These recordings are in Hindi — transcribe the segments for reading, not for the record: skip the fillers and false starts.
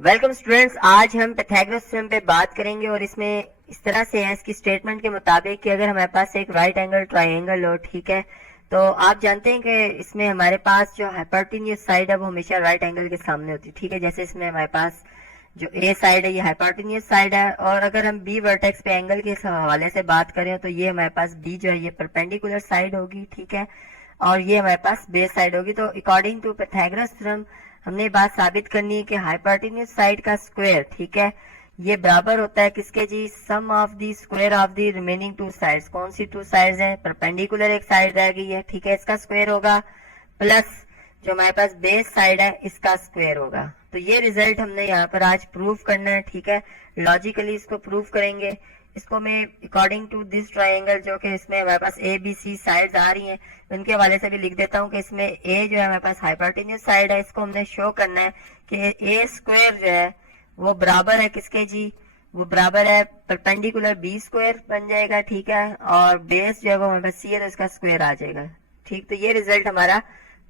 वेलकम स्टूडेंट्स, आज हम पाइथागोरस थ्योरम पे बात करेंगे और इसमें इस तरह से है इसकी स्टेटमेंट के मुताबिक कि अगर हमारे पास एक राइट एंगल ट्राइंगल हो, ठीक है, तो आप जानते हैं कि इसमें हमारे पास जो हाइपोटेन्यूज साइड है वो हमेशा राइट एंगल के सामने होती है, ठीक है। जैसे इसमें हमारे पास जो ए साइड है ये हाइपोटेन्यूज साइड है, और अगर हम बी वर्टेक्स पे एंगल के हवाले से बात करें तो ये हमारे पास बी जो है ये परपेंडिकुलर साइड होगी, ठीक है, और ये हमारे पास बेस साइड होगी। तो अकॉर्डिंग टू पाइथागोरस थ्योरम हमने बात साबित करनी है कि हाइपोटेन्यूज साइड का स्क्वायर, ठीक है, ये बराबर होता है किसके जी, sum of the square of the remaining two sides. कौन सी टू साइड्स हैं? परपेंडिकुलर एक साइड रह गई है, ठीक है, इसका स्क्वायर होगा, प्लस जो हमारे पास बेस साइड है इसका स्क्वायर होगा। तो ये रिजल्ट हमने यहाँ पर आज प्रूव करना है, ठीक है, लॉजिकली इसको प्रूव करेंगे। इसको मैं अकॉर्डिंग टू दिस ट्राइंगल जो कि इसमें हमारे पास ए बी सी साइड्स आ रही हैं उनके हवाले से भी लिख देता हूँ कि इसमें ए जो है हमारे पास हाइपोटेन्यूज साइड है, इसको हमने शो करना है कि ए स्क्वायर जो है वो बराबर है किसके जी, वो बराबर है परपेंडिकुलर बी स्क्वायर बन जाएगा, ठीक है, और बेस जो है वो हमारे पास सी है तो इसका स्क्वायर आ जाएगा, ठीक। तो ये रिजल्ट हमारा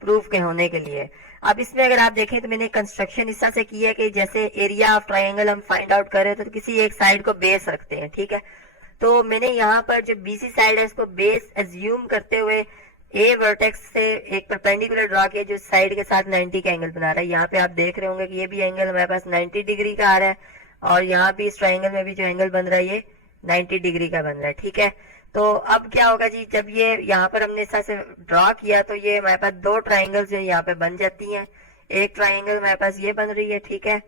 प्रूफ के होने के लिए। अब इसमें अगर आप देखें तो मैंने कंस्ट्रक्शन इस तरह से की है कि जैसे एरिया ऑफ ट्राइंगल हम फाइंड आउट कर रहे हैं तो किसी एक साइड को बेस रखते हैं, ठीक है। तो मैंने यहाँ पर जो बीसी साइड है इसको बेस एज्यूम करते हुए ए वर्टेक्स से एक परपेंडिकुलर ड्रॉ किया जो साइड के साथ 90 का एंगल बना रहा है। यहाँ पे आप देख रहे होंगे कि ये भी एंगल हमारे पास 90 डिग्री का आ रहा है, और यहाँ भी इस ट्राइंगल में भी जो एंगल बन रहा है ये 90 डिग्री का बन रहा है, ठीक है। तो अब क्या होगा जी, जब ये यहाँ पर हमने इस तरह से ड्रॉ किया तो ये हमारे पास दो ट्राइंगल्स जो यहाँ पे बन जाती हैं। एक ट्राइंगल हमारे पास ये बन रही है, ठीक है,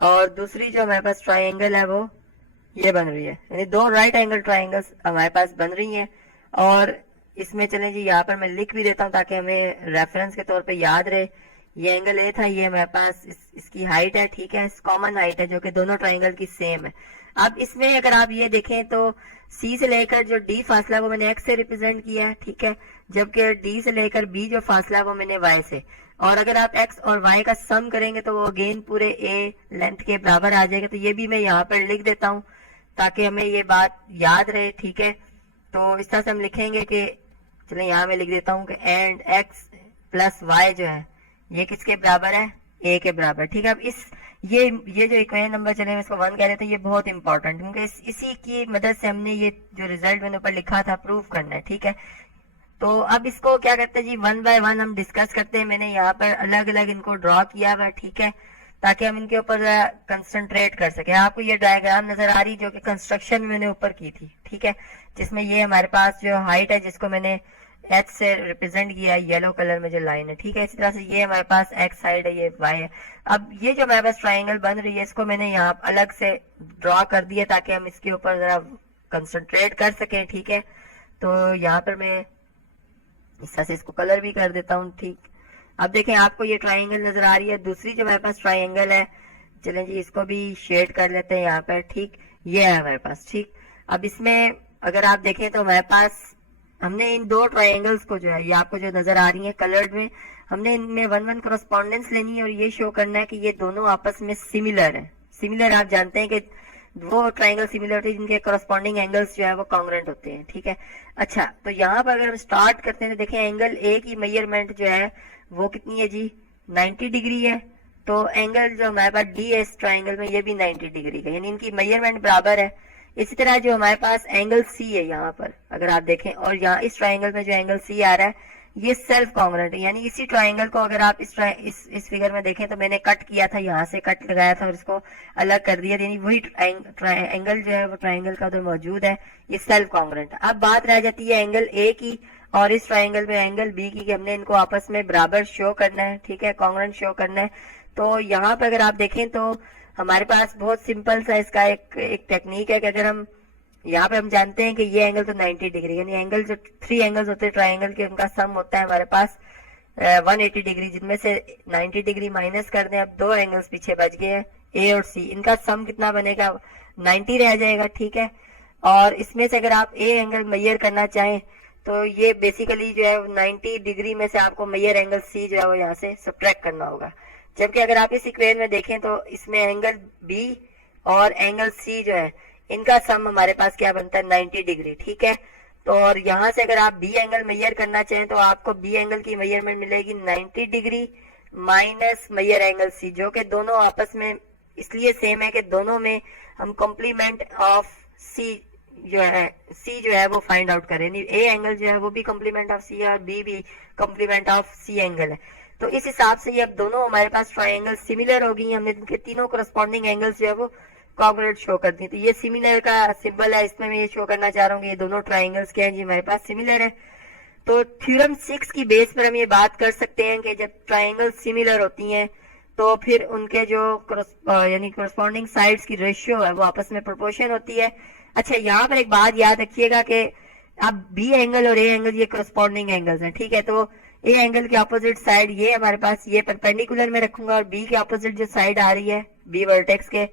और दूसरी जो हमारे पास ट्राइंगल है वो ये बन रही है, यानी दो राइट एंगल ट्राइंगल्स हमारे पास बन रही हैं। और इसमें चलें जी, यहाँ पर मैं लिख भी देता हूँ ताकि हमें रेफरेंस के तौर पे याद रहे। ये एंगल ए था, ये हमारे पास इसकी हाइट है, ठीक है, कॉमन हाइट है जो कि दोनों ट्राइंगल की सेम है। अब इसमें अगर आप ये देखें तो सी से लेकर जो डी फासला वो मैंने एक्स से रिप्रेजेंट किया है, ठीक है, जबकि डी से लेकर बी जो फासला वो मैंने वाई से। और अगर आप एक्स और वाई का सम करेंगे तो वो अगेन पूरे ए लेंथ के बराबर आ जाएगा। तो ये भी मैं यहाँ पर लिख देता हूँ ताकि हमें ये बात याद रहे, ठीक है। तो इस तरह से हम लिखेंगे कि चलिए यहाँ मैं लिख देता हूँ कि एंड एक्स प्लस वाई जो है ये किसके बराबर है, ए के बराबर, ठीक है। अब ये जो इक्वेशन नंबर चले इसको 1 कह देते हैं, ये बहुत इंपॉर्टेंट क्योंकि इसी की मदद से हमने ये जो रिजल्ट मैंने ऊपर लिखा था प्रूव करना है, ठीक है। तो अब इसको क्या करते हैं जी, 1 बाय 1 हम डिस्कस करते हैं। मैंने यहाँ पर अलग अलग इनको ड्रॉ किया हुआ, ठीक है, ताकि हम इनके ऊपर कंसंट्रेट कर सके। आपको ये डायग्राम नजर आ रही जो कि कंस्ट्रक्शन मैंने ऊपर की थी, ठीक है, जिसमें ये हमारे पास जो हाइट है जिसको मैंने एच से रिप्रेजेंट किया है येलो कलर में जो लाइन है, ठीक है। इसी तरह से ये हमारे पास एक्स साइड है, ये वाई है। अब ये जो हमारे पास ट्राइंगल बन रही है इसको मैंने यहाँ अलग से ड्रॉ कर दिया ताकि हम इसके ऊपर जरा कंसंट्रेट कर सके, ठीक है। तो यहाँ पर मैं इस तरह से इसको कलर भी कर देता हूँ, ठीक। अब देखें आपको ये ट्राइंगल नजर आ रही है। दूसरी जो हमारे पास ट्राइंगल है, चलें जी इसको भी शेड कर लेते हैं यहाँ पर, ठीक, ये है हमारे पास, ठीक। अब इसमें अगर आप देखें तो हमारे पास हमने इन दो ट्राइंगल्स को जो है ये आपको जो नजर आ रही है कलर्ड में, हमने इनमें 1-1 कॉरेस्पॉन्डेंस लेनी है और ये शो करना है कि ये दोनों आपस में सिमिलर है। सिमिलर आप जानते हैं कि वो ट्राइंगल सिमिलर होते हैं जिनके कॉरेस्पॉन्डिंग एंगल्स जो है वो कॉन्ग्रुएंट होते हैं, ठीक है। अच्छा, तो यहाँ पर अगर हम स्टार्ट करते हैं तो देखें एंगल ए की मेजरमेंट जो है वो कितनी है जी, 90 डिग्री है। तो एंगल जो हमारे पास डी है इस ट्राइंगल में ये भी 90 डिग्री का, यानी इनकी मेजरमेंट बराबर है। इसी तरह जो हमारे पास एंगल सी है यहाँ पर अगर आप देखें, और यहाँ इस ट्राइंगल में जो एंगल सी आ रहा है ये सेल्फ कॉन्ग्रुएंट है, यानी इसी ट्राइंगल को अगर आप इस फिगर में देखें तो मैंने कट किया था, यहाँ से कट लगाया था और इसको अलग कर दिया, यानी वही एंगल जो है वो ट्राइंगल का उधर मौजूद है, ये सेल्फ कॉन्ग्रुएंट है। अब बात रह जाती है एंगल ए की और इस ट्राइंगल में एंगल बी की, हमने इनको आपस में बराबर शो करना है, ठीक है, कॉन्ग्रुएंट शो करना है। तो यहाँ पर अगर आप देखें तो हमारे पास बहुत सिंपल सा इसका एक टेक्निक है कि अगर हम यहाँ पे हम जानते हैं कि ये एंगल तो 90 डिग्री, यानी एंगल जो 3 एंगल्स होते हैं ट्राइंगल के उनका सम होता है हमारे पास 180 डिग्री, जिनमें से 90 डिग्री माइनस कर दें। अब दो एंगल्स पीछे बच गए हैं ए और सी, इनका सम कितना बनेगा, 90 रह जाएगा, ठीक है। और इसमें से अगर आप ए एंगल मेजर करना चाहें तो ये बेसिकली जो है 90 डिग्री में से आपको मेजर एंगल सी जो है वो यहाँ से सब्ट्रैक्ट करना होगा। जबकि अगर आप इस इक्वेशन में देखें तो इसमें एंगल बी और एंगल सी जो है इनका सम हमारे पास क्या बनता है, 90 डिग्री, ठीक है। तो और यहाँ से अगर आप बी एंगल मेजर करना चाहें तो आपको बी एंगल की मेजरमेंट मिलेगी 90 degree minus measure angle C, जो कि दोनों आपस में इसलिए सेम है कि दोनों में हम कॉम्प्लीमेंट ऑफ सी जो है वो फाइंड आउट करें। ए एंगल जो है वो भी कॉम्प्लीमेंट ऑफ सी है और बी भी कॉम्प्लीमेंट ऑफ सी एंगल है। तो इस हिसाब से ये अब दोनों हमारे पास ट्राइंगल सिमिलर होगी, हमने इनके तीनों करस्पॉन्डिंग एंगल्स जो है वो कॉन्ग्रुएंट शो कर दी। तो ये सिमिलर का सिंबल है, इसमें मैं ये शो करना चाह रहा हूँ कि ये दोनों ट्राइंगल्स क्या है जी हमारे पास सिमिलर है। तो थ्योरम 6 की बेस पर हम ये बात कर सकते हैं कि जब ट्राइंगल सिमिलर होती हैं तो फिर उनके जो यानी करस्पॉन्डिंग साइड्स की रेशियो है वो आपस में प्रोपोर्शन होती है। अच्छा, यहाँ पर एक बात याद रखिएगा कि अब बी एंगल और ए एंगल ये करस्पॉन्डिंग एंगल्स हैं, ठीक है। तो ए एंगल के ऑपोजिट साइड ये हमारे पास ये परपेंडिकुलर में रखूंगा और बी के ऑपोजिट जो साइड आ रही है बी वर्टेक्स के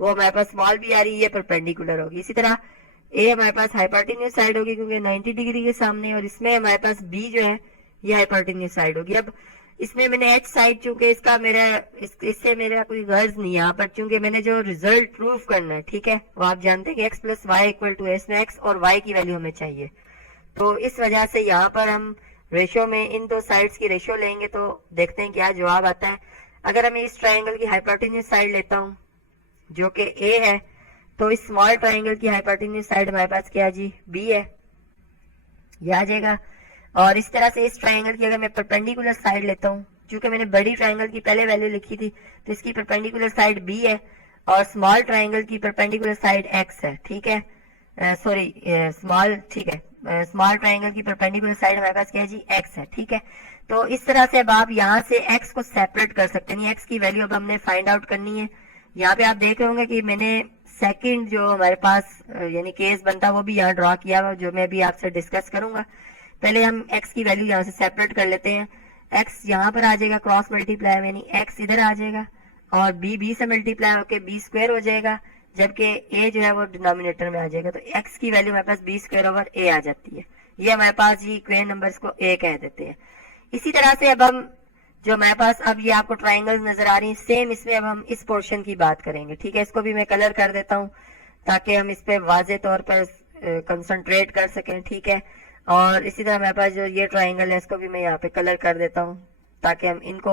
वो हमारे पास स्मॉल बी आ रही है, ये परपेंडिकुलर होगी। इसी तरह ए हमारे पास हाइपोटेन्यूज साइड होगी क्योंकि 90 डिग्री के सामने, और इसमें हमारे पास बी जो है ये हाइपोटेन्यूज साइड होगी। अब इसमें मैंने एच साइड चूंकि इसका इससे मेरा कोई गर्ज नहीं है यहाँ पर, चूंकि मैंने जो रिजल्ट प्रूफ करना है, ठीक है, वो आप जानते हैं कि x plus y equal to s में एक्स और वाई की वैल्यू हमें चाहिए। तो इस वजह से यहाँ पर हम रेशियो में इन दो साइड्स की रेशियो लेंगे तो देखते हैं क्या जवाब आता है। अगर मैं इस ट्राइंगल की हाइपोटेन्यूज साइड लेता हूँ जो कि ए है, तो इस स्मॉल ट्राइंगल की हाइपोटेन्यूज साइड हमारे पास क्या जी बी है, ये आ जाएगा। और इस तरह से इस ट्राइंगल की अगर मैं परपेंडिकुलर साइड लेता हूँ, चूंकि मैंने बड़ी ट्राइंगल की पहले वैल्यू लिखी थी तो इसकी परपेंडिकुलर साइड बी है और स्मॉल ट्राइंगल की परपेंडिकुलर साइड एक्स है, ठीक है, सॉरी स्मॉल, ठीक है, स्मॉल ट्राइंगल की परपेंडिकुलर साइड हमारे पास क्या है जी एक्स है, ठीक है। तो इस तरह से अब आप यहाँ से एक्स को सेपरेट कर सकते हैं, एक्स की वैल्यू अब हमने फाइंड आउट करनी है। यहाँ पे आप देख रहे होंगे कि मैंने सेकंड जो हमारे पास यानी केस बनता है वो भी यहाँ ड्रॉ किया हुआ, जो मैं भी आपसे डिस्कस करूंगा। पहले हम x की वैल्यू यहाँ से सेपरेट कर लेते हैं। x यहाँ पर आ जाएगा क्रॉस मल्टीप्लाई, यानी x इधर आ जाएगा और b से मल्टीप्लाई होकर b स्क्वायर हो जाएगा, जबकि a जो है वो डिनोमिनेटर में आ जाएगा। तो x की वैल्यू हमारे पास b स्क्वायर ओवर a आ जाती है। ये हमारे पास जी इक्वेशन नंबर्स को a कह देते हैं। इसी तरह से अब हम जो हमारे पास अब ये आपको ट्राइंगल्स नजर आ रही है, सेम इसमें अब हम इस पोर्शन की बात करेंगे, ठीक है। इसको भी मैं कलर कर देता हूँ ताकि हम इस पे वाजे तौर पर कंसंट्रेट कर सकें, ठीक है। और इसी तरह हमारे पास जो ये ट्राइंगल है इसको भी मैं यहाँ पे कलर कर देता हूँ ताकि हम इनको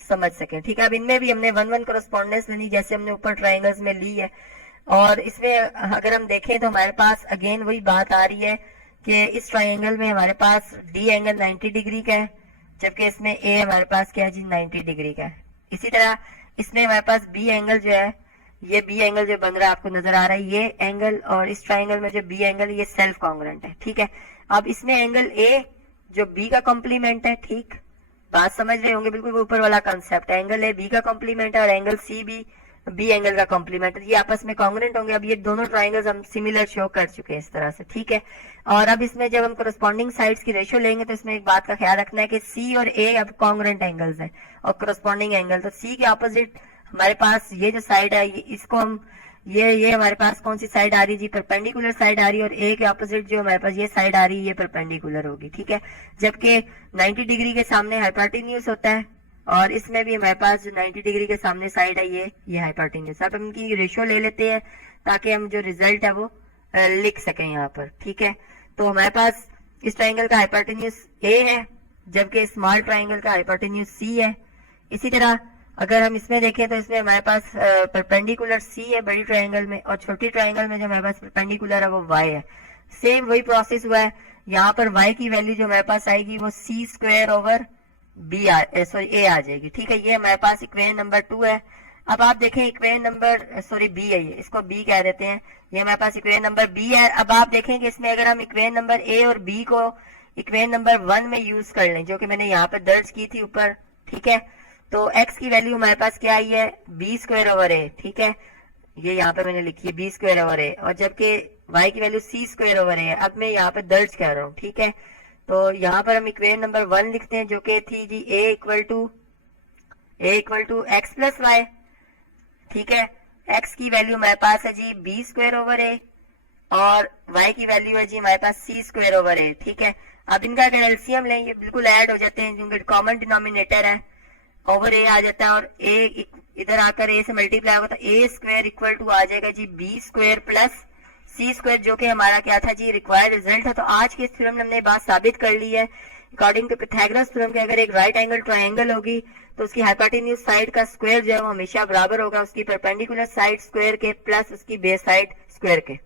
समझ सकें, ठीक है। अब इनमें भी हमने 1-1 करस्पॉन्डेंस लेनी जैसे हमने ऊपर ट्राइंगल्स में ली है। और इसमें अगर हम देखें तो हमारे पास अगेन वही बात आ रही है कि इस ट्राइंगल में हमारे पास डी एंगल 90 डिग्री का है, जबकि इसमें ए हमारे पास क्या है जी 90 डिग्री का है। इसी तरह इसमें हमारे पास बी एंगल जो है, ये बी एंगल जो बन रहा है आपको नजर आ रहा है, ये एंगल और इस ट्राइंगल में जो बी एंगल ये सेल्फ कॉन्ग्रुएंट है, ठीक है। अब इसमें एंगल ए जो बी का कॉम्प्लीमेंट है, ठीक, बात समझ रहे होंगे, बिल्कुल ऊपर वाला कंसेप्ट है। एंगल ए बी का कॉम्प्लीमेंट है और एंगल सी भी बी एंगल का कॉम्प्लीमेंट है, ये आपस में कॉन्ग्रुएंट होंगे। अब ये दोनों ट्राइंगल्स हम सिमिलर शो कर चुके हैं इस तरह से, ठीक है। और अब इसमें जब हम करस्पॉन्डिंग साइड्स की रेशियो लेंगे तो इसमें एक बात का ख्याल रखना है कि सी और ए अब कॉन्ग्रुएंट एंगल्स हैं और करस्पॉन्डिंग एंगल, तो सी के ऑपोजिट हमारे पास ये जो साइड है इसको हम ये हमारे पास कौन सी साइड आ रही है जी परपेंडिकुलर साइड आ रही है, और ए के ऑपोजिट जो हमारे पास ये साइड आ रही है ये परपेंडिकुलर होगी, ठीक है। जबकि 90 डिग्री के सामने हाइपोटेन्यूज होता है और इसमें भी हमारे पास जो 90 डिग्री के सामने साइड है ये हाइपोटेन्यूज। अब हम इनकी रेशियो ले लेते हैं ताकि हम जो रिजल्ट है वो लिख सकें यहाँ पर, ठीक है। तो हमारे पास इस ट्राइंगल का हाइपोटेन्यूज ए है जबकि स्मॉल ट्राइंगल का हाइपोटेन्यूज सी है। इसी तरह अगर हम इसमें देखें तो इसमें हमारे पास परपेंडिकुलर सी है बड़ी ट्राइंगल में, और छोटी ट्राइंगल में जो हमारे पास परपेंडिकुलर है वो वाई है। सेम वही प्रोसेस हुआ है, यहाँ पर वाई की वैल्यू जो हमारे पास आएगी वो सी स्क्वायर ओवर बी ए आ जाएगी, ठीक है। ये हमारे पास इक्वेशन नंबर 2 है। अब आप देखें इक्वेशन नंबर बी है, ये इसको बी कह देते हैं, ये हमारे पास इक्वेशन नंबर बी है। अब आप देखें कि इसमें अगर हम इक्वेशन नंबर ए और बी को इक्वेशन नंबर 1 में यूज कर लें जो कि मैंने यहाँ पर दर्ज की थी ऊपर, ठीक है, तो x की वैल्यू हमारे पास क्या आई है बी स्क्वायर ओवर ए, ठीक है, ये यहाँ पे मैंने लिखी है बी स्क्वायर ओवर ए, और जबकि y की वैल्यू सी स्क्वायर ओवर ए है। अब मैं यहाँ पे दर्ज कर रहा हूँ, ठीक है। तो यहाँ पर हम इक्वेशन नंबर 1 लिखते हैं जो कि थी जी a equal to x plus y, ठीक है। x की वैल्यू हमारे पास है जी बी स्क्वायर ओवर ए और y की वैल्यू है जी हमारे पास सी स्क्वायर ओवर ए, ठीक है। अब इनका अगर एलसीएम लें ये बिल्कुल ऐड हो जाते हैं क्योंकि कॉमन डिनोमिनेटर है, ओवर ए आ जाता है और ए इधर आकर ए से मल्टीप्लाई होगा तो ए स्क्वायर इक्वल टू आ जाएगा जी बी स्क्वायर प्लस सी स्क्वायर, जो कि हमारा क्या था जी रिक्वायर्ड रिजल्ट है। तो आज के इस थ्योरम में हमने बात साबित कर ली है अकॉर्डिंग टू पिथागोरस थ्योरम के अगर एक राइट एंगल ट्रायंगल होगी तो उसकी हाइपोटेन्यूज साइड का स्क्वायर जो है वो हमेशा बराबर होगा उसकी परपेंडिकुलर साइड स्क्वायर के प्लस उसकी बेस साइड स्क्वायर के।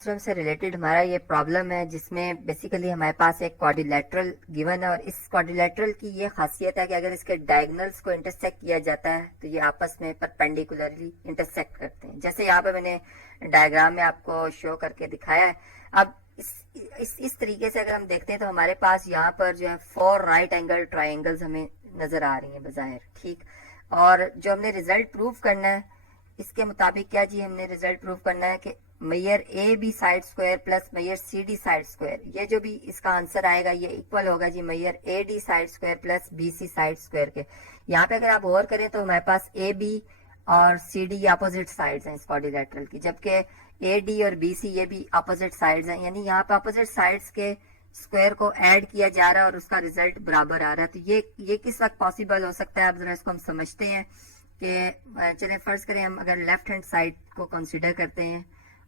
थ्योरम से रिलेटेड हमारा ये प्रॉब्लम है जिसमें बेसिकली हमारे पास एक क्वाड्रिलेटरल गिवन है और इस क्वाड्रिलेटरल की ये खासियत है कि अगर इसके डायगोनल्स को इंटरसेक्ट किया जाता है तो ये आपस में परपेंडिकुलरली इंटरसेक्ट करते हैं, जैसे यहाँ पे मैंने डायग्राम में आपको शो करके दिखाया है। अब इस तरीके से अगर हम देखते हैं तो हमारे पास यहाँ पर जो है 4 राइट एंगल ट्राइंगल्स हमें नजर आ रही हैं बजाहिर, ठीक। और जो हमने रिजल्ट प्रूव करना है इसके मुताबिक क्या जी, हमने रिजल्ट प्रूव करना है कि मैयर A B side square plus मैयर सी डी साइड स्क्वायर, ये जो भी इसका आंसर आएगा ये इक्वल होगा जी मैयर A D side square plus B C side square के। यहाँ पे अगर आप और करें तो हमारे पास ए बी और सी डी अपोजिट साइड्स हैं इस क्वाड्रिलेटरल की, जबकि ए डी और बी सी ये भी अपोजिट साइड्स हैं, यानी यहाँ पे अपोजिट साइड्स के स्क्वायर को ऐड किया जा रहा है और उसका रिजल्ट बराबर आ रहा है। तो ये किस वक्त पॉसिबल हो सकता है, अब जरा इसको हम समझते हैं कि चलिए फर्ज करें हम अगर लेफ्ट हैंड साइड को कंसीडर करते हैं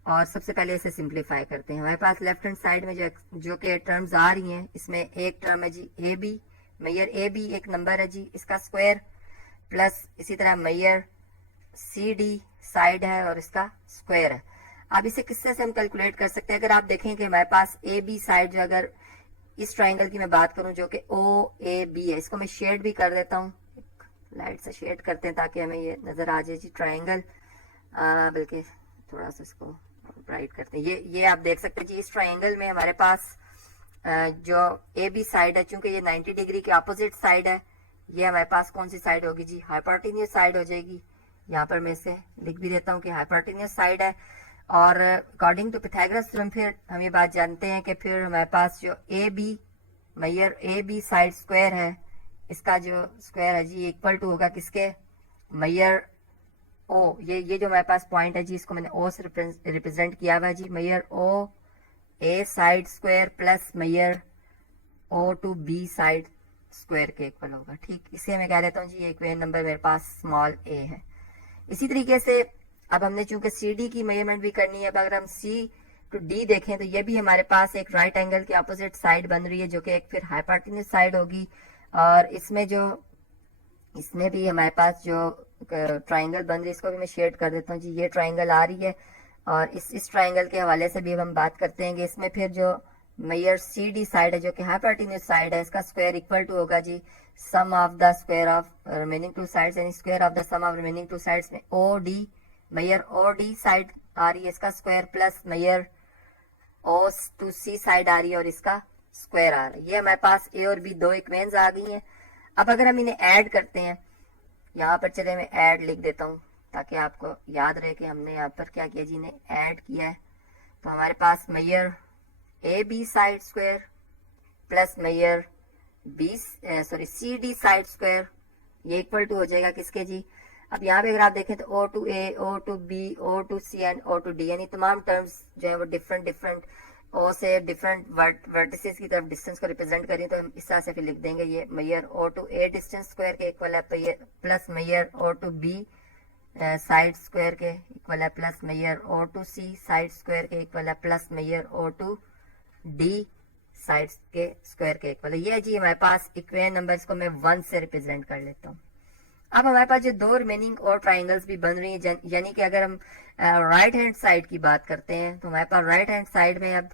और सबसे पहले इसे सिंप्लीफाई करते हैं। हमारे पास लेफ्ट हैंड साइड में जो कि टर्म्स आ रही हैं इसमें एक टर्म है जी ए बी, मैयर ए बी एक नंबर है जी इसका स्क्वायर, प्लस इसी तरह मैयर सी डी साइड है और इसका स्क्वायर है। अब इसे किससे से हम कैलकुलेट कर सकते हैं, अगर आप देखें कि हमारे पास ए बी साइड जो अगर इस ट्राइंगल की मैं बात करूं जो कि ओ ए बी है, इसको मैं शेड भी कर देता हूँ, लाइट से शेड करते हैं ताकि हमें ये नजर आ जाए जी ट्राइंगल, बल्कि थोड़ा सा इसको ब्राइट करते हैं। ये आप देख सकते हैं जी इस ट्राइंगल में हमारे पास जो ए बी साइड है, चूंकि ये 90 डिग्री के अपोजिट साइड है, ये हमारे पास कौन सी साइड होगी जी, हाइपोटेन्यूज साइड हो जाएगी। यहाँ पर मैं इसे लिख भी देता हूँ कि हाइपोटेन्यूज साइड है। और अकॉर्डिंग टू पिथागोरस थ्योरम फिर हम ये बात जानते हैं कि फिर हमारे पास जो ए बी मैयर ए बी साइड स्क्वायर है इसका जो स्क्वायर है जी इक्वल टू होगा किसके, मैयर ओ, ये जो हमारे पास पॉइंट है जी इसको मैंने ओ से रिप्रेजेंट किया हुआ है जी, मैयर O A side square plus मैयर O to B side square के इक्वल होगा, ठीक। इसे मैं कह देता हूँ जी इक्वेशन नंबर मेरे पास स्मॉल ए है। इसी तरीके से अब हमने चूंकि सी डी की मेजरमेंट भी करनी है, अब अगर हम सी टू डी देखें तो ये भी हमारे पास एक राइट एंगल की अपोजिट साइड बन रही है जो कि एक फिर हाइपोटेन्यूज साइड होगी। और इसमें भी हमारे पास जो ट्राइंगल बन रही है इसको भी मैं शेड कर देता हूँ जी, ये ट्राइंगल आ रही है और इस ट्राइंगल के हवाले से भी हम बात करते हैं कि इसमें फिर जो मैयर सी डी साइड है जो कि हाइपोटेन्यूज साइड है इसका स्क्वायर इक्वल टू होगा जी sum of the square of remaining two sides, यानी square of the sum of remaining two sides में ओ डी मैयर ओ डी साइड आ रही है इसका स्क्वायर प्लस मैयर ओ टू सी साइड आ रही है और इसका स्क्वायर आ रहा है। ये हमारे पास ए और बी दो इक्वेशंस आ गई हैं। अब अगर हम इन्हें ऐड करते हैं, यहाँ पर चले मैं ऐड लिख देता हूँ ताकि आपको याद रहे कि हमने यहाँ पर क्या किया जी, ने ऐड किया है। तो हमारे पास मैयर A B side square plus मैयर सी डी साइड स्क्वायर ये इक्वल टू हो जाएगा किसके जी। अब यहाँ पे अगर आप देखें तो O to A, O to B, O to C and O to D, यानी तमाम टर्म्स जो है वो डिफरेंट ओ से डिफरेंट वर्टिसेस की तरफ डिस्टेंस को रिप्रेजेंट करें तो हम इस तरह से फिर लिख देंगे ये मैयर O to A distance square के इक्वल है प्लस मैयर O to B side square के इक्वल है प्लस मैयर O to C side square के इक्वल है प्लस मैयर ओ टू डी साइड के स्क्वायर के इक्वल है। ये जी हमारे पास इक्वेशन नंबर, इसको मैं 1 से रिप्रेजेंट कर लेता हूँ। अब हमारे पास जो दो रिमेनिंग और ट्राइंगल्स भी बन रही हैं, यानी कि अगर हम राइट हैंड साइड की बात करते हैं तो हमारे पास राइट हैंड साइड में अब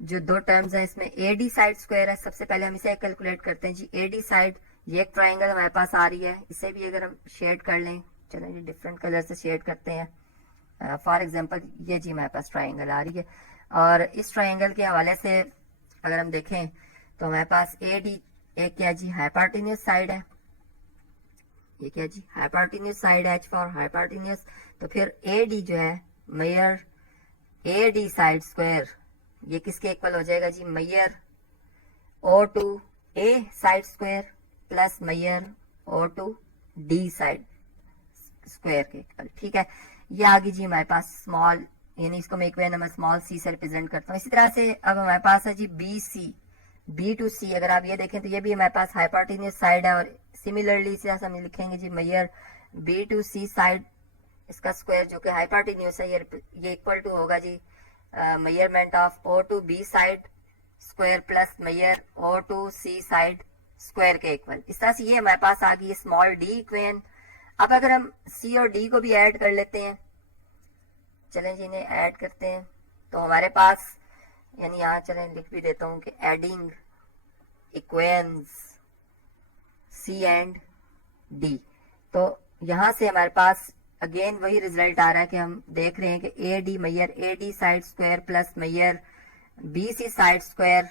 जो दो टर्म्स हैं इसमें ए डी साइड स्क्वायर है। सबसे पहले हम इसे कैलकुलेट करते हैं जी, ए डी साइड ये एक ट्राइंगल हमारे पास आ रही है, इसे भी अगर हम शेड कर लें, चलो ये डिफरेंट कलर से शेड करते हैं। फॉर एग्जांपल ये जी हमारे पास ट्राइंगल आ रही है और इस ट्राइंगल के हवाले से अगर हम देखें तो हमारे पास ए डी एक क्या जी हाइपोटेन्यूज साइड है, ये क्या जी hypotenuse side, H for hypotenuse. तो फिर ए डी जो है मैयर ए डी साइड स्क्वायर ये किसके इक्वल हो जाएगा जी, मैयर O to A side square plus मैयर O to D side square के इक्वल, ठीक है। ये आ गई जी हमारे पास स्मॉल, यानी इसको मैं इक्वेशन नंबर स्मॉल सी से रिप्रेजेंट करता हूँ। इसी तरह से अब हमारे पास है जी B C, B to C, अगर आप ये देखें तो ये भी हमारे पास हाइपोटेन्यूज साइड है और सिमिलरली इसी तरह से हम लिखेंगे जी मैयर बी टू सी साइड इसका स्क्वायर जो कि हाइपोटेन्यूज है, ये इक्वल टू होगा जी measurement of O to B side square plus मैयर O to C side square के इक्वल। इस तरह से ये हमारे पास आ गई स्मॉल डी इक्वेशन। अब अगर हम सी और डी को भी ऐड कर लेते हैं, चलें जी इन्हें ऐड करते हैं, तो हमारे पास यानी यहाँ चलें लिख भी देता हूँ कि adding equations C and D, तो यहाँ से हमारे पास अगेन वही रिजल्ट आ रहा है कि हम देख रहे हैं कि ए डी मैयर A D side square plus मैयर बी सी साइड स्क्वायर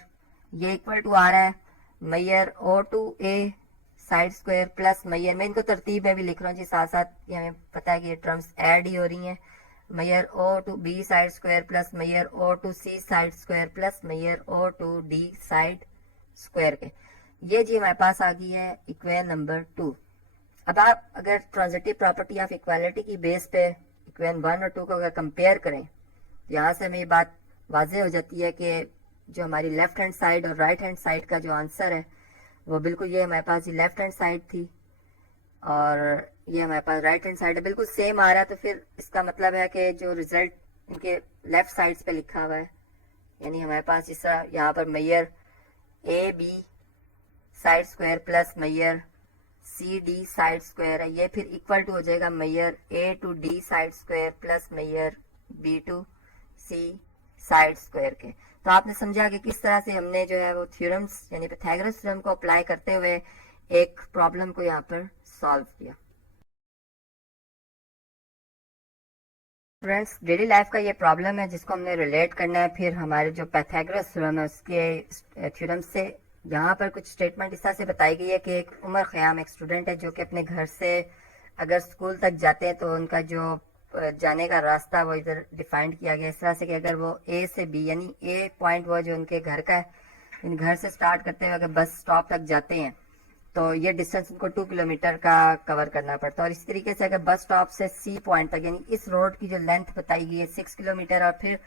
ये इक्वल टू आ रहा है मैयर O to A side square plus मैयर, मैं इनको तरतीब में भी लिख रहा हूँ जी साथ साथ, ये हमें पता है कि ये टर्म्स ऐड ही हो रही हैं, मैयर O to B side square plus मैयर O to C side square plus मैयर O to D side square के। ये जी हमारे पास आ गई है इक्वेशन नंबर 2। अब आप अगर ट्रांजिटिव प्रॉपर्टी ऑफ इक्वालिटी की बेस पे इक्वेशन 1 और 2 को अगर कंपेयर करें तो यहाँ से हमें ये बात वाज़ेह हो जाती है कि जो हमारी लेफ्ट हैंड साइड और राइट हैंड साइड का जो आंसर है वो बिल्कुल ये हमारे पास ये लेफ्ट हैंड साइड थी और ये हमारे पास राइट हैंड साइड है, बिल्कुल सेम आ रहा है। तो फिर इसका मतलब है कि जो रिजल्ट इनके लेफ्ट साइड्स पे लिखा हुआ है, यानी हमारे पास जिस तरह यहाँ पर मैयर A B side square plus मैयर सी डी साइड स्क्वायर है, ये फिर इक्वल टू हो जाएगा मैयर A to D side square plus मैयर B to C side square के। तो आपने समझा कि किस तरह से हमने जो है वो थ्योरम्स यानी पाइथागोरस थ्योरम को अप्लाई करते हुए एक प्रॉब्लम को यहाँ पर सॉल्व किया। फ्रेंड्स, डेली लाइफ का ये प्रॉब्लम है जिसको हमने रिलेट करना है फिर हमारे जो पाइथागोरस थ्योरम है उसके थ्योरम से। यहाँ पर कुछ स्टेटमेंट इस तरह से बताई गई है कि एक उमर ख़याम एक स्टूडेंट है जो कि अपने घर से अगर स्कूल तक जाते हैं तो उनका जो जाने का रास्ता वो इधर डिफाइंड किया गया इस तरह से कि अगर वो ए से बी यानी ए पॉइंट वो जो उनके घर का है, घर से स्टार्ट करते हुए अगर बस स्टॉप तक जाते हैं तो ये डिस्टेंस उनको 2 किलोमीटर का कवर करना पड़ता है। और इस तरीके से अगर बस स्टॉप से सी पॉइंट तक यानी इस रोड की जो लेंथ बताई गई है 6 किलोमीटर और फिर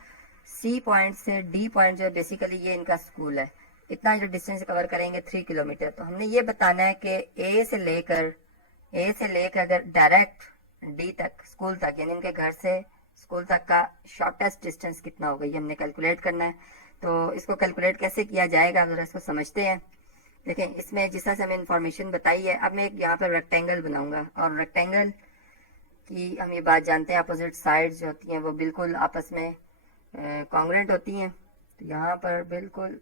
सी पॉइंट से डी पॉइंट जो बेसिकली ये इनका स्कूल है, इतना जो डिस्टेंस कवर करेंगे 3 किलोमीटर। तो हमने ये बताना है कि ए से लेकर अगर डायरेक्ट डी तक स्कूल तक यानी उनके घर से स्कूल तक का शॉर्टेस्ट डिस्टेंस कितना होगा, ये हमने कैलकुलेट करना है। तो इसको कैलकुलेट कैसे किया जाएगा जरा इसको समझते हैं। देखें, इसमें जिस तरह से हमें इंफॉर्मेशन बताई है, अब मैं एक यहाँ पर रेक्टेंगल बनाऊंगा और रेक्टेंगल की हम ये बात जानते हैं अपोजिट साइड्स जो होती हैं वो बिल्कुल आपस में कॉन्ग्रुएंट होती हैं। तो यहाँ पर बिल्कुल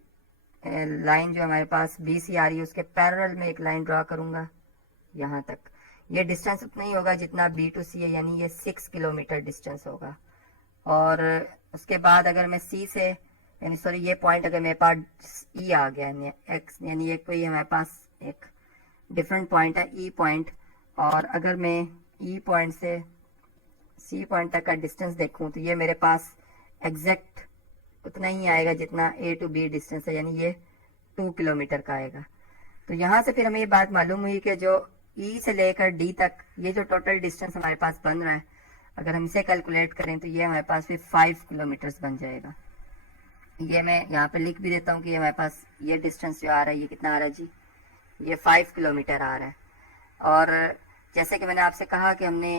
लाइन जो हमारे पास बी सी आ रही है उसके पैरेलल में एक लाइन ड्रा करूंगा यहाँ तक। ये डिस्टेंस उतना ही होगा जितना बी टू सी है, यानी ये 6 किलोमीटर डिस्टेंस होगा। और उसके बाद अगर मैं सी से यानी सॉरी ये पॉइंट अगर मेरे पास ई आ गया यानी एक्स यानी एक कोई हमारे पास एक डिफरेंट पॉइंट है ई पॉइंट, और अगर मैं ई पॉइंट से सी पॉइंट तक का डिस्टेंस देखूं तो ये मेरे पास एग्जैक्ट उतना ही आएगा जितना ए टू बी डिस्टेंस है, यानी ये 2 किलोमीटर का आएगा। तो यहाँ से फिर हमें ये बात मालूम हुई कि जो ई से लेकर डी तक ये जो टोटल डिस्टेंस हमारे पास बन रहा है, अगर हम इसे कैलकुलेट करें तो ये हमारे पास फिर 5 किलोमीटर बन जाएगा। ये मैं यहाँ पे लिख भी देता हूँ कि ये हमारे पास ये डिस्टेंस जो आ रहा है ये कितना आ रहा है जी, ये 5 किलोमीटर आ रहा है। और जैसे कि मैंने आपसे कहा कि हमने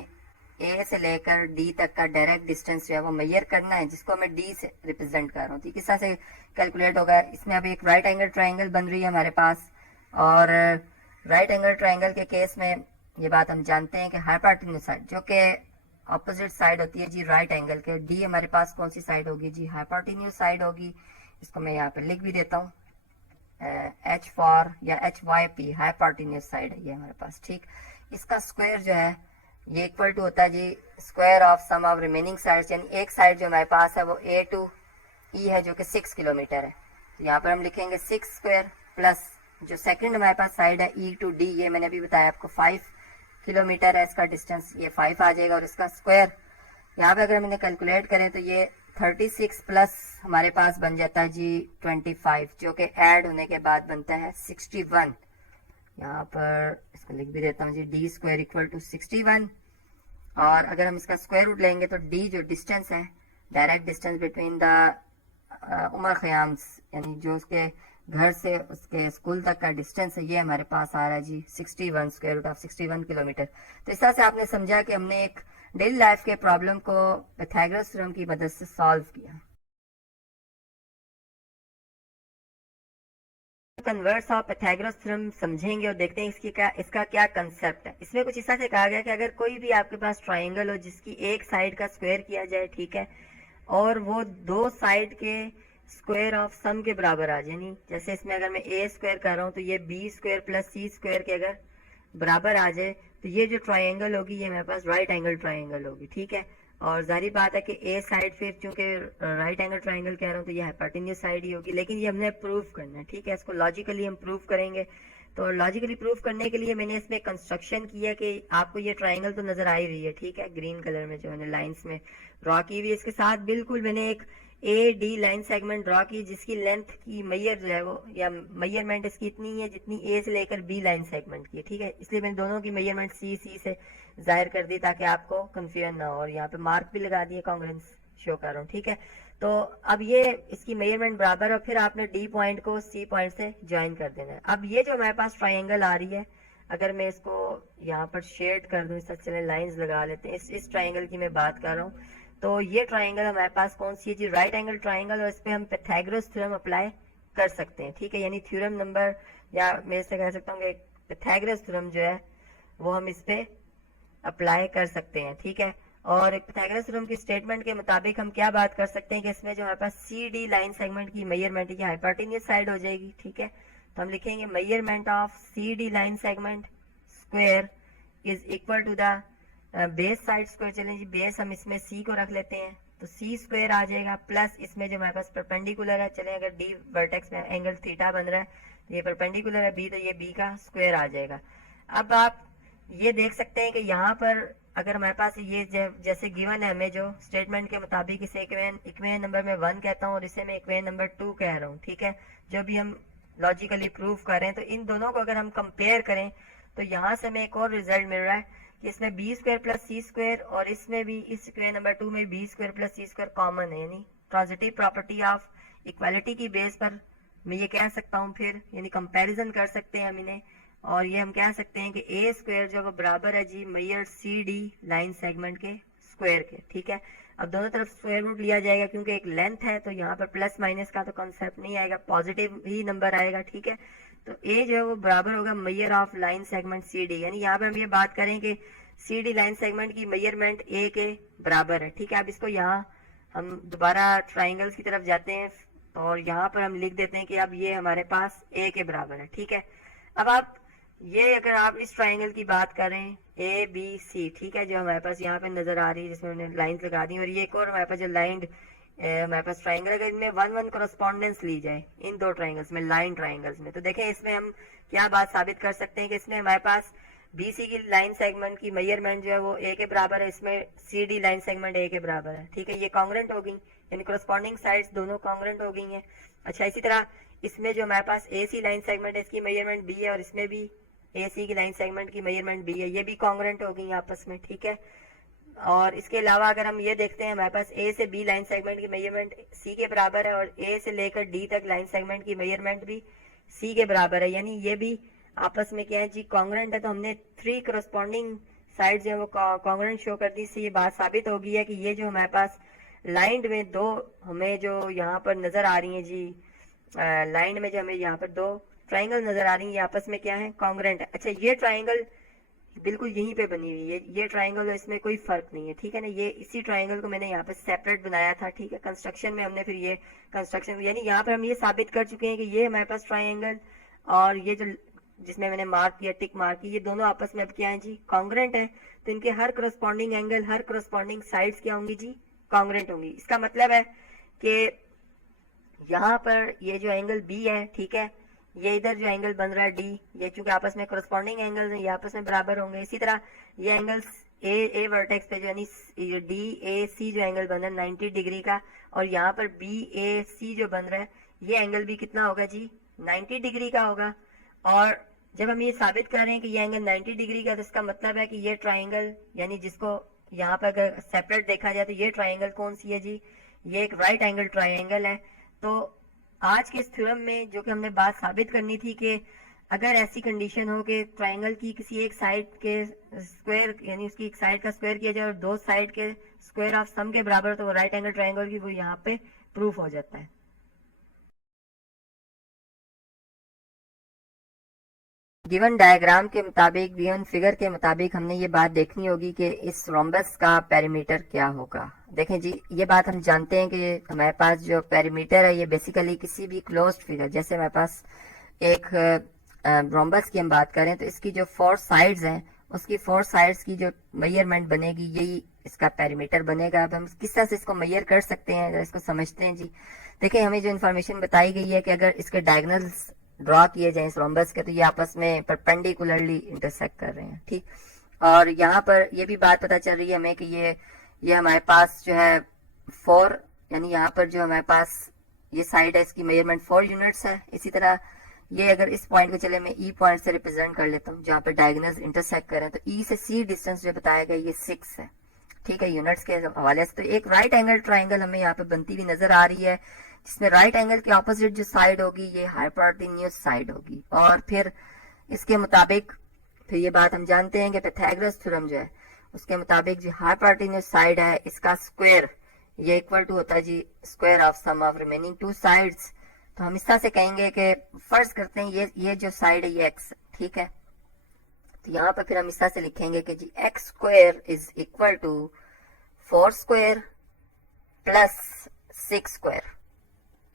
ए से लेकर डी तक का डायरेक्ट डिस्टेंस जो है वो मेजर करना है, जिसको मैं डी से रिप्रेजेंट कर रहा हूँ। तो किस तरह से कैलकुलेट होगा, इसमें अभी एक राइट एंगल ट्राइंगल बन रही है हमारे पास, और राइट एंगल ट्राइंगल के केस में ये बात हम जानते हैं कि हाइपोटेन्यूज साइड जो कि ऑपोजिट साइड होती है जी राइट एंगल के, डी हमारे पास कौन सी साइड होगी जी, हाइपोटेन्यूज साइड होगी। इसको मैं यहाँ पे लिख भी देता हूँ एच फॉर या H Y P, hypotenuse side है ये हमारे पास। ठीक, इसका स्क्वायर जो है ये इक्वल टू होता है जी square of sum of remaining sides, यानी एक साइड जो हमारे पास है वो ए टू ई है जो कि 6 किलोमीटर है। तो यहाँ पर हम लिखेंगे 6 स्क्वायर प्लस जो सेकंड हमारे पास साइड है ई टू डी, ये मैंने अभी बताया आपको 5 किलोमीटर है इसका डिस्टेंस, ये 5 आ जाएगा। और इसका स्क्वायर यहाँ पे अगर हम इन्हें कैलकुलेट करें तो ये 36 प्लस हमारे पास बन जाता है जी 25, जो कि ऐड होने के बाद बनता है 61। यहाँ पर इसको लिख भी देता हूँ जी डी स्क्वायर इक्वल टू 61। और अगर हम इसका स्क्वायर रूट लेंगे तो डी जो डिस्टेंस है direct distance between the Omar Khayyam's यानी जो उसके घर से उसके स्कूल तक का डिस्टेंस है, ये हमारे पास आ रहा है जी 61 स्क्वायर रूट ऑफ 61 किलोमीटर। तो इस तरह से आपने समझा कि हमने एक डेली लाइफ के प्रॉब्लम को पाइथागोरस थ्योरम की मदद से सॉल्व किया। कन्वर्स ऑफ पाइथागोरस थ्योरम समझेंगे और देखते हैं इसका क्या कंसेप्ट है। इसमें कुछ इस तरह से कहा गया कि अगर कोई भी आपके पास ट्राइंगल हो जिसकी एक साइड का स्क्वायर किया जाए, ठीक है, और वो दो साइड के स्क्वायर ऑफ सम के बराबर आ जाए, यानी जैसे इसमें अगर मैं ए स्क्वायर कर रहा हूँ तो ये बी स्क्वायर प्लस सी स्क्वायर के अगर बराबर आ जाए तो ये जो ट्राइंगल होगी ये मेरे पास राइट एंगल ट्राइंगल होगी, ठीक है। और जाहिर बात है कि ए साइड फिर चूंकि राइट एंगल ट्राइंगल कह रहा हूँ तो ये हाइपोटेन्यूस साइड ही होगी, लेकिन ये हमने प्रूव करना है, ठीक है। इसको लॉजिकली हम प्रूव करेंगे। तो लॉजिकली प्रूव करने के लिए मैंने इसमें कंस्ट्रक्शन किया कि आपको ये ट्राइंगल तो नजर आ ही रही है, ठीक है, ग्रीन कलर में जो मैंने लाइंस में ड्रॉ की हुई। इसके साथ बिल्कुल मैंने एक A D line segment draw की जिसकी लेंथ की मैयर जो है वो या मैयरमेंट इसकी इतनी है जितनी ए से लेकर बी लाइन सेगमेंट की है, ठीक है। इसलिए मैंने दोनों की मैयरमेंट सी से जाहिर कर दी ताकि आपको कंफ्यूजन ना हो, और यहाँ पे मार्क भी लगा दिए, कांग्रेंस शो कर रहा हूँ, ठीक है। तो अब ये इसकी मेजरमेंट बराबर है, फिर आपने डी पॉइंट को सी पॉइंट से ज्वाइन कर देना है। अब ये जो हमारे पास ट्राइंगल आ रही है, अगर मैं इसको यहाँ पर शेड कर दूं, इस तरह चले लाइंस लगा लेते हैं, इस ट्राइंगल की मैं बात कर रहा हूँ। तो ये ट्राइंगल हमारे पास कौन सी है जी? राइट एंगल ट्राइंगल, और इस पे हम पाइथागोरस थ्योरम अप्लाई कर सकते हैं, ठीक है। यानी थ्योरम नंबर, या मैं इससे कह सकता हूँ कि पाइथागोरस थ्योरम जो है वो हम इस पे अप्लाई कर सकते हैं, ठीक है। और पाइथागोरस थ्योरम की स्टेटमेंट के मुताबिक हम क्या बात कर सकते हैं कि इसमें जो हमारे पास सी डी लाइन सेगमेंट की मेजरमेंट की हाइपोटेन्यूस साइड हो जाएगी, ठीक है। तो हम लिखेंगे measurement of C D line segment square is equal to the base side square. चलें जी, बेस हम इसमें सी को रख लेते हैं, तो सी स्क्वायर आ जाएगा, प्लस इसमें जो हमारे पास परपेंडिकुलर है, चलें अगर डी वर्टेक्स में एंगल थीटा बन रहा है तो ये परपेंडिकुलर है बी, तो ये बी का स्क्वायर आ जाएगा। अब आप ये देख सकते हैं कि यहाँ पर अगर हमारे पास ये जैसे गिवन है, हमें जो स्टेटमेंट के मुताबिक इसे इक्वेशन नंबर में 1 कहता हूँ और इसे मैं इक्वेशन नंबर 2 कह रहा हूँ, ठीक है। जो भी हम लॉजिकली प्रूव कर रहे हैं, तो इन दोनों को अगर हम कंपेयर करें तो यहाँ से हमें एक और रिजल्ट मिल रहा है कि इसमें बी स्क्वायर प्लस सी स्क्वायर, और इसमें भी इस इक्वेशन नंबर 2 में बी स्क्वायर प्लस सी स्क्वायर कॉमन है, यानी ट्रांजिटिव प्रॉपर्टी ऑफ इक्वालिटी की बेस पर मैं ये कह सकता हूँ, फिर यानी कंपैरिजन कर सकते हैं हम इन्हें, और ये हम कह सकते हैं कि ए स्क्वायर जो वो बराबर है जी Maihar C D line segment के स्क्वायर के, ठीक है। अब दोनों तरफ स्क्वायर रूट लिया जाएगा क्योंकि एक लेंथ है, तो यहाँ पर प्लस माइनस का तो कॉन्सेप्ट नहीं आएगा, पॉजिटिव ही नंबर आएगा, ठीक है। तो ए जो है वो बराबर होगा मैयर of line segment C D, यानी यहाँ पर हम ये बात करें कि सी डी लाइन सेगमेंट की मेजरमेंट ए के बराबर है, ठीक है। अब इसको यहाँ हम दोबारा ट्राइंगल्स की तरफ जाते हैं और यहाँ पर हम लिख देते हैं कि अब ये हमारे पास ए के बराबर है, ठीक है। अब आप ये अगर आप इस ट्राइंगल की बात करें ए बी सी, ठीक है, जो हमारे पास यहाँ पे नजर आ रही है जिसमें हमने लाइंस लगा दी, और ये एक और हमारे पास जो लाइन हमारे पास ट्राइंगल, अगर इनमें 1-1 कॉरेस्पॉन्डेंस ली जाए इन दो ट्राइंगल्स में, लाइन ट्राइंगल्स में, तो देखें इसमें हम क्या बात साबित कर सकते हैं कि इसमें हमारे पास बी सी की लाइन सेगमेंट की मेजरमेंट जो है वो ए के बराबर है, इसमें C D line segment A के बराबर है, ठीक है। ये कॉन्ग्रेंट हो गई, यानी कॉरेस्पॉन्डिंग साइड्स दोनों कॉन्ग्रेंट हो गई हैं। अच्छा, इसी तरह इसमें जो हमारे पास ए सी लाइन सेगमेंट है इसकी मेजरमेंट बी है, और इसमें भी ए सी की लाइन सेगमेंट की मेजरमेंट बी है, ये भी कॉन्ग्रेंट हो गई आपस में, ठीक है। और इसके अलावा अगर हम ये देखते हैं, हमारे पास ए से बी लाइन सेगमेंट की मेजरमेंट सी के बराबर है, और ए से लेकर डी तक लाइन सेगमेंट की मेजरमेंट भी सी के बराबर है, यानी ये भी आपस में क्या है जी, कॉन्ग्रेंट है। तो हमने 3 करस्पॉन्डिंग साइड जो है वो कॉन्ग्रेंट शो कर दी, इससे ये बात साबित हो गई है कि ये जो हमारे पास लाइन में दो हमें जो यहाँ पर नजर आ रही है जी, लाइन में जो हमें यहाँ पर दो ट्राइंगल नजर आ रही है, ये आपस में क्या है, कॉन्ग्रेंट है। अच्छा, ये ट्राइंगल बिल्कुल यहीं पे बनी हुई है, ये ट्राइंगल, इसमें कोई फर्क नहीं है, ठीक है ना। ये इसी ट्राइंगल को मैंने यहाँ पे सेपरेट बनाया था, ठीक है। कंस्ट्रक्शन में हमने फिर ये कंस्ट्रक्शन, यानी यहाँ पर हम ये साबित कर चुके हैं कि ये हमारे पास ट्राइंगल और ये जो जिसमें मैंने मार्क किया, टिक मार्क की, ये दोनों आपस में अब क्या है जी, कॉन्ग्रेंट है। तो इनके हर करस्पॉन्डिंग एंगल, हर करस्पॉन्डिंग साइड्स क्या होंगी जी, कॉन्ग्रेंट होंगी। इसका मतलब है कि यहाँ पर ये जो एंगल बी है, ठीक है, ये इधर जो एंगल बन रहा है डी, ये चूंकि आपस में करस्पॉन्डिंग एंगल है, ये आपस में बराबर होंगे। इसी तरह ये एंगल्स ए वर्टेक्स पे जो यानी डी ए सी जो एंगल बन रहा है 90 डिग्री का, और यहाँ पर बी ए सी जो बन रहा है ये एंगल भी कितना होगा जी, 90 डिग्री का होगा। और जब हम ये साबित कर रहे हैं कि ये एंगल 90 डिग्री का, तो इसका मतलब है कि ये ट्राइंगल, यानी जिसको यहाँ पर अगर सेपरेट देखा जाए तो ये ट्राइंगल कौन सी है जी, ये एक राइट एंगल ट्राइंगल है। तो आज के इस थ्योरम में जो कि हमने बात साबित करनी थी कि अगर ऐसी कंडीशन हो कि ट्राइंगल की किसी एक साइड के स्क्वायर, यानी उसकी एक साइड का स्क्वायर किया जाए और दो साइड के स्क्वायर ऑफ सम के बराबर, तो वो राइट एंगल ट्राइंगल की वो यहाँ पे प्रूफ हो जाता है। गिवन डायग्राम के मुताबिक, गिवन फिगर के मुताबिक हमने ये बात देखनी होगी कि इस रोम्बस का पेरीमीटर क्या होगा। देखें जी, ये बात हम जानते हैं कि हमारे पास जो पेरीमीटर है ये बेसिकली किसी भी क्लोज्ड फिगर, जैसे हमारे पास एक रोम्बस की हम बात करें तो इसकी जो 4 साइड्स हैं उसकी 4 साइड्स की जो मेजरमेंट बनेगी यही इसका पेरीमीटर बनेगा। अब हम किस तरह से इसको मेजर कर सकते हैं, अगर इसको समझते हैं जी। देखिए, हमें जो इन्फॉर्मेशन बताई गई है कि अगर इसके डायगोनल्स ड्रॉ किए जाएं इस रोम्बस के, तो ये आपस में परपेंडिकुलरली इंटरसेक्ट कर रहे हैं, ठीक। और यहाँ पर ये भी बात पता चल रही है हमें कि ये हमारे पास जो है 4, यानी यहाँ पर जो हमारे पास ये साइड है इसकी मेजरमेंट 4 यूनिट्स है। इसी तरह ये अगर इस पॉइंट को चले मैं ई पॉइंट से रिप्रेजेंट कर लेता हूँ जहाँ पे डायगोनल्स इंटरसेक्ट करें, तो ई से सी डिस्टेंस जो बताया गया ये 6 है, ठीक है, यूनिट्स के हवाले से। तो एक राइट एंगल ट्राइंगल हमें यहाँ पे बनती हुई नजर आ रही है, जिसमें राइट एंगल के ऑपोजिट जो साइड होगी ये हाइपोटेन्यूज साइड होगी। और फिर इसके मुताबिक फिर ये बात हम जानते हैं कि पाइथागोरस थ्योरम जो है उसके मुताबिक जो हाइपोटेन्यूज साइड है इसका स्क्वायर ये इक्वल टू होता है जी square of sum of remaining 2 sides. तो हम इस तरह से कहेंगे कि फर्ज करते हैं ये जो साइड है ये एक्स, ठीक है। तो यहाँ पर फिर हम इस तरह से लिखेंगे कि जी X square is equal to 4 square plus 6 square.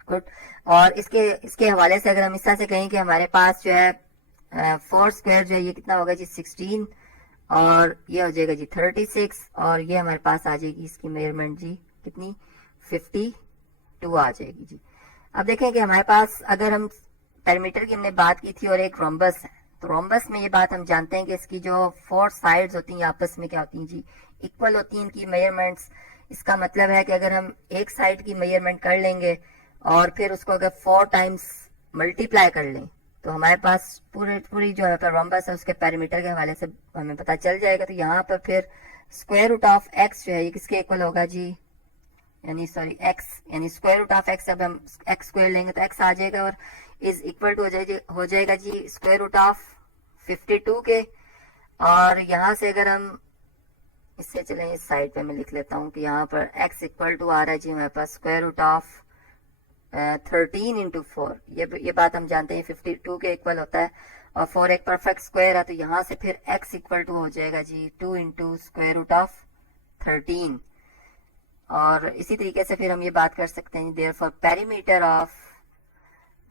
Good. और इसके हवाले से अगर हम इस तरह से कहें कि हमारे पास जो है 4 स्क्वायर जो है ये कितना होगा जी 16, और ये हो जाएगा जी 36, और ये हमारे पास आ जाएगी इसकी मेजरमेंट जी कितनी 52 आ जाएगी जी। अब देखें कि हमारे पास अगर हम पेरीमीटर की हमने बात की थी और एक रोम्बस है, तो रोम्बस में ये बात हम जानते हैं कि इसकी जो 4 साइड्स होती हैं आपस में क्या होती हैं जी इक्वल होती हैं इनकी मेजरमेंट्स। इसका मतलब है कि अगर हम एक साइड की मेजरमेंट कर लेंगे और फिर उसको अगर 4 टाइम्स मल्टीप्लाई कर लें तो हमारे पास पूरी जो है रोम्बस है उसके पेरीमीटर के हवाले से हमें पता चल जाएगा। तो यहाँ पर फिर स्क्वायर रूट ऑफ एक्स जो है ये किसके इक्वल होगा जी, यानी सॉरी एक्स, यानी स्क्वायर रूट ऑफ एक्स, जब हम एक्स स्क्वायर लेंगे तो एक्स आ जाएगा और इज इक्वल टू हो जाएगा जी स्क्वायर रूट ऑफ 52 के। और यहाँ से अगर हम इससे चलें इस साइड पे मैं लिख लेता हूँ कि यहाँ पर एक्स इक्वल टू आ रहा है जी हमारे पास स्क्वायर रूट ऑफ 13 इंटू 4। ये बात हम जानते हैं 52 के इक्वल होता है, और 4 एक परफेक्ट स्क्वायर है, तो यहाँ से फिर x इक्वल टू हो जाएगा जी 2 इंटू स्क्वायर रूट ऑफ 13। और इसी तरीके से फिर हम ये बात कर सकते हैं देयरफॉर पेरीमीटर ऑफ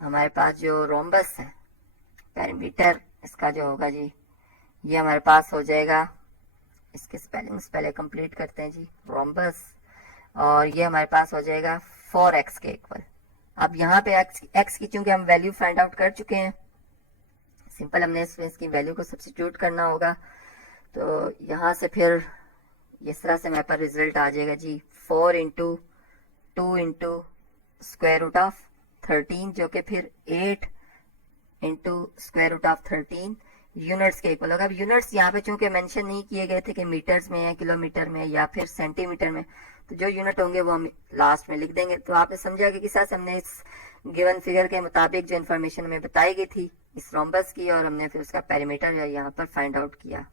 हमारे पास जो रोम्बस है, पेरीमीटर इसका जो होगा जी ये हमारे पास हो जाएगा, इसके स्पेलिंग्स पहले कंप्लीट करते हैं जी, रोम्बस, और ये हमारे पास हो जाएगा 4x के इक्वल। अब यहाँ पे x की चूंकि हम वैल्यू फाइंड आउट कर चुके हैं, सिंपल हमने इसकी वैल्यू को सब्स्टिट्यूट करना होगा। तो यहाँ से फिर इस तरह से हमारे पास रिजल्ट आ जाएगा जी 4 into 2 into square root of 13, जो कि फिर 8 into square root of 13 units के इक्वल होगा। अब यूनिट्स यहाँ पे चूंकि मेंशन नहीं किए गए थे कि मीटर्स में है, किलोमीटर में या फिर सेंटीमीटर में, तो जो यूनिट होंगे वो हम लास्ट में लिख देंगे। तो आपने समझा कि किस तरह से हमने इस गिवन फिगर के मुताबिक जो इन्फॉर्मेशन हमें बताई गई थी इस रोम्बस की, और हमने फिर उसका पेरीमीटर यहाँ पर फाइंड आउट किया।